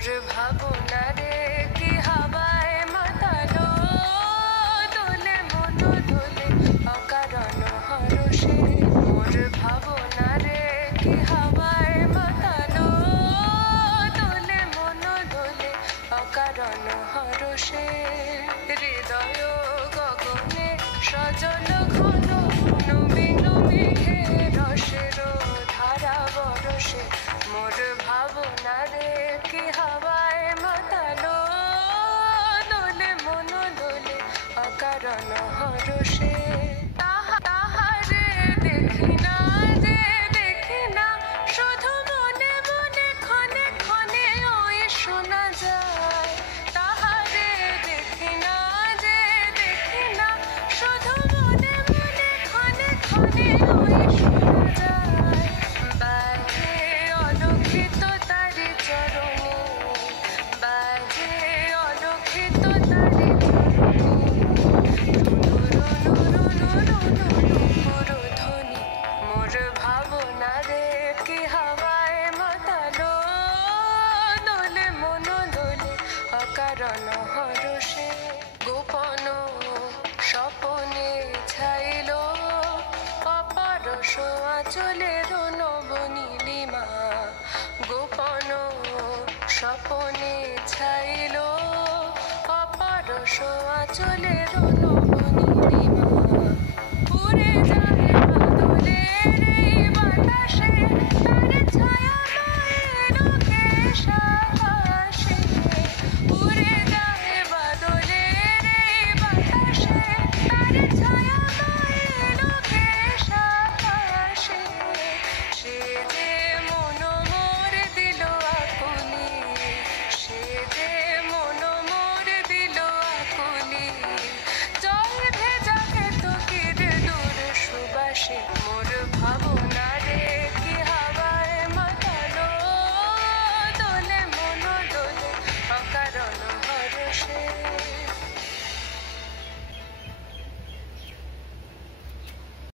মোর ভাবনারে কি হাওয়ায় মাতালো, দোলে মন দোলে অকারণ হরষে। মোর ভাবনারে কি হাওয়ায় মাতালো, দোলে মন দোলে অকারণ হরষে। হৃদয় গগনে সজল ঘন নবীন মেঘে রসের ধারা বরষে। মোর ভাবনারে কি হাওয়ায় মাতালো, দোলে মন দোলে অকারণ হরষে। তাহারে দেখি না যে দেখি না, শুধু মনে মনে ক্ষণে ক্ষণে ওই শোনা যায়। তাহারে দেখি না যে দেখি না, শুধু মনে মনে ক্ষণে ক্ষণে ওই শোনা যায়। বাজে অলক্ষিত তারি চরণে, বাজে অলক্ষিত তারি চরণে। ধ্বনি মোর ভাবনারে কি হাওয়ায় মাতালো, দোলে মন দোলে অকারণ হরষে। গোপন স্বপনে ছাইল অপরশ আঁচলের নবনীলিমা। গোপন স্বপনে ছাইল অপরশ আঁচলের নবনীলিমা। উড়ে যায় বাদলের এই বাতাসে,